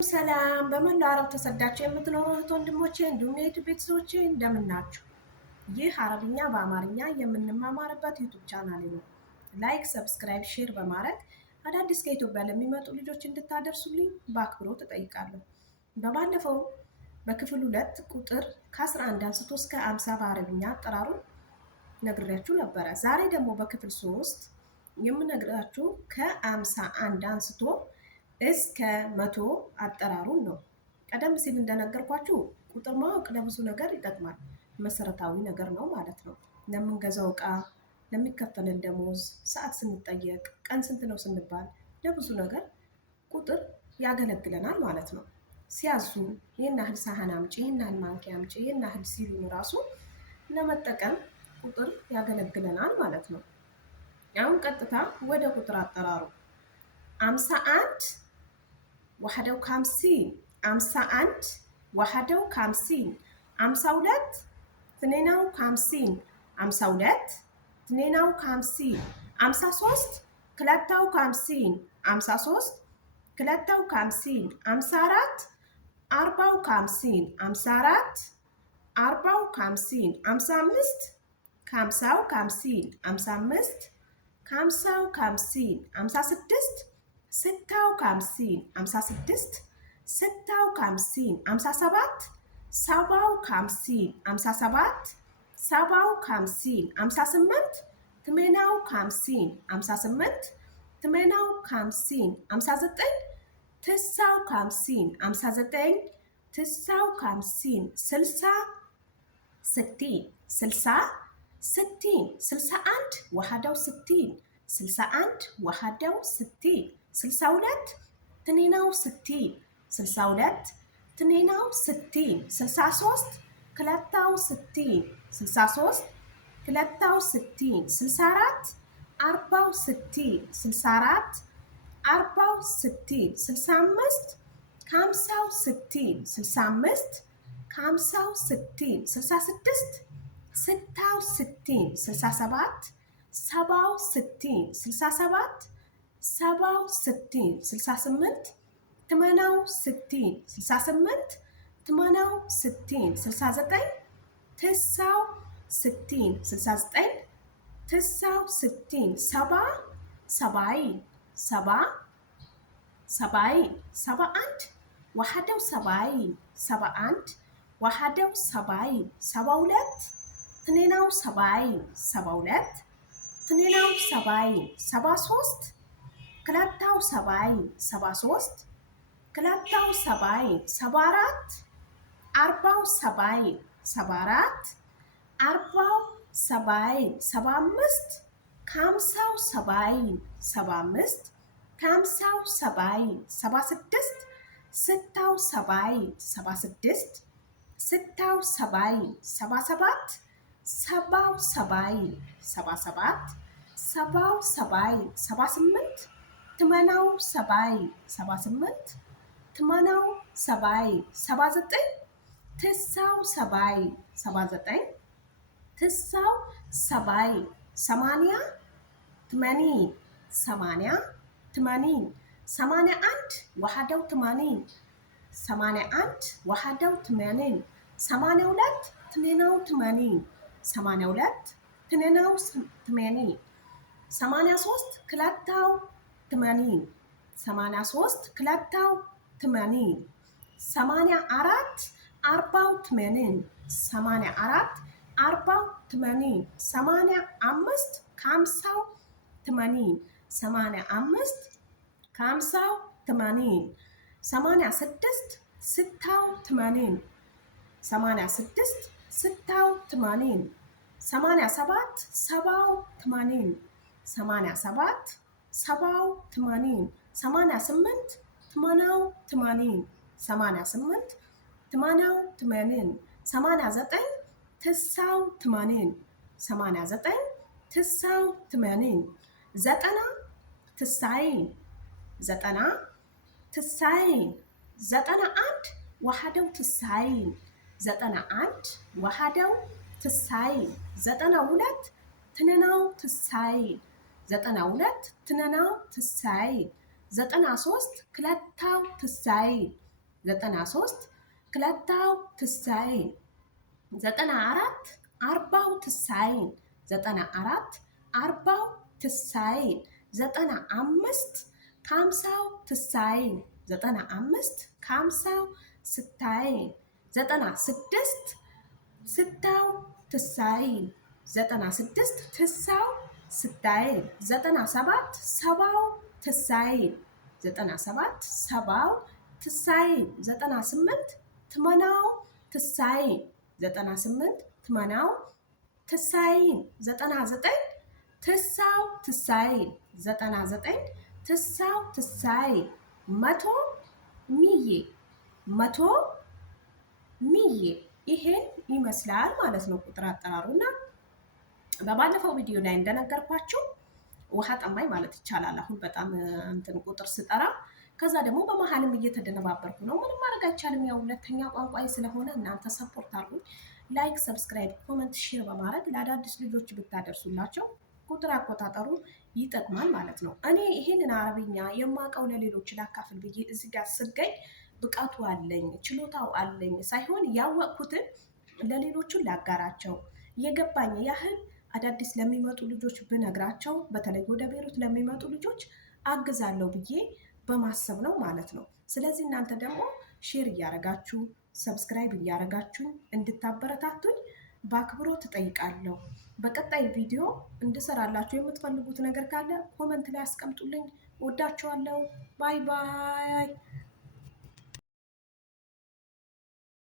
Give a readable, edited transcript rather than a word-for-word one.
ሰላም በመላው ዓለም ተሰዳችሁ የምትኖሩ እህት ወንድሞቼ እንዲሁም የዩቲዩብ ቤተሰቦቼ እንደምን ናችሁ? ይህ አረብኛ በአማርኛ የምንማማርበት ዩቲዩብ ቻናሌ ነው። ላይክ፣ ሰብስክራይብ፣ ሼር በማድረግ አዳዲስ ከኢትዮጵያ ለሚመጡ ልጆች እንድታደርሱልኝ በአክብሮት እጠይቃለሁ። በባለፈው በክፍል 2 ቁጥር ከ11 አንስቶ እስከ 50 በአረብኛ አጠራሩን ነግሬያችሁ ነበረ። ዛሬ ደግሞ በክፍል 3 የምነግራችሁ ከ51 አንስቶ እስከ 100 አጠራሩን ነው። ቀደም ሲል እንደነገርኳችሁ ቁጥር ማወቅ ለብዙ ነገር ይጠቅማል። መሰረታዊ ነገር ነው ማለት ነው። ለምንገዛው እቃ፣ ለሚከፈለን ደሞዝ፣ ሰዓት ስንጠየቅ፣ ቀን ስንት ነው ስንባል ለብዙ ነገር ቁጥር ያገለግለናል ማለት ነው። ሲያዙ ይህን ያህል ሳህን አምጪ፣ ይህን ያህል ማንኪያ አምጪ፣ ይህን ያህል ሲሉን ራሱ ለመጠቀም ቁጥር ያገለግለናል ማለት ነው። አሁን ቀጥታ ወደ ቁጥር አጠራሩ 51 وحدة وخمسين 51 وحدة وخمسين 52 اثنين وخمسين 52 اثنين وخمسين 53 ثلاثة وخمسين 53 ثلاثة وخمسين 54 أربعة وخمسين 54 أربعة وخمسين 55 خمسة وخمسين 55 خمسة وخمسين 56 ستة وخمسين 56 ستة وخمسين 57 سبعة وخمسين 57 سبعة وخمسين 58 ثمانية وخمسين 58 ثمانية وخمسين 59 تسعة وخمسين 59 تسعة وخمسين 60 ستين 60 ستين 61 61 61 61 62 62 62 62 63 63 63 63 64 64 64 64 65 65 65 65 66 66 67 67 67 67 68 68 68 68 69 69 69 69 70 70 70 71 71 71 71 72 72 72 73 كلاتاو سبعين 73 كلاتاو سبعين 74 أربعة وسبعين 74 74 75 75 75 75 76 76 76 76 77 77 77 77 78 ثمانية وسبعين 78 ثمانية وسبعين 79 تسعة وسبعين 79 تسعة وسبعين 8 80 8 80 81 81 81 81 82 82 82 82 83 كلاتاو 80 83 كلاتاو 80 84 84 84 84 85 85 85 85 86 86 86 86 87 87 87 87 88 88 88 88 89 89 89 89 ዘጠና 90 ዘጠና 90 91 وحدة وتسعين 91 وحدة وتسعين 92 92 92 92 93 ክለታው ትሳይ 93 ክልታው ትሳይን 94 አርባው ትሳይን 94 አርባው ትሳይን 95 ከሀምሳው ትሳይን 95 ከሀምሳው ስታይን 96 ስታው ትሳይን 96 ትሳው ስታይን 97 ሰባው ትሳይን 97 ሰባው ትሳይን 98 ትመናው ትሳይን 98 ትመናው ትሳይን 99 ትሳው ትሳይን 99 ትሳው ትሳይን መቶ ሚዬ መቶ ሚዬ ይሄን ይመስላል ማለት ነው ቁጥር አጠራሩና በባለፈው ቪዲዮ ላይ እንደነገርኳችሁ ውሃ ጠማኝ ማለት ይቻላል። አሁን በጣም እንትን ቁጥር ስጠራ ከዛ ደግሞ በመሀልም እየተደነባበርኩ ነው። ምንም ማድረግ አይቻልም። ያው ሁለተኛ ቋንቋዬ ስለሆነ እናንተ ሰፖርት አድርጉኝ። ላይክ፣ ሰብስክራይብ፣ ኮመንት፣ ሼር በማድረግ ለአዳዲስ ልጆች ብታደርሱላቸው ቁጥር አቆጣጠሩ ይጠቅማል ማለት ነው። እኔ ይሄንን አረብኛ የማውቀው ለሌሎች ላካፍል ብዬ እዚህ ጋር ስገኝ ብቃቱ አለኝ ችሎታው አለኝ ሳይሆን ያወቅኩትን ለሌሎቹን ላጋራቸው የገባኝ ያህል አዳዲስ ለሚመጡ ልጆች ብነግራቸው በተለይ ወደ ቤሩት ለሚመጡ ልጆች አግዛለሁ ብዬ በማሰብ ነው ማለት ነው። ስለዚህ እናንተ ደግሞ ሼር እያረጋችሁ ሰብስክራይብ እያረጋችሁ እንድታበረታቱኝ በአክብሮት እጠይቃለሁ። በቀጣይ ቪዲዮ እንድሰራላችሁ የምትፈልጉት ነገር ካለ ኮመንት ላይ አስቀምጡልኝ። ወዳችኋለሁ። ባይ ባይ።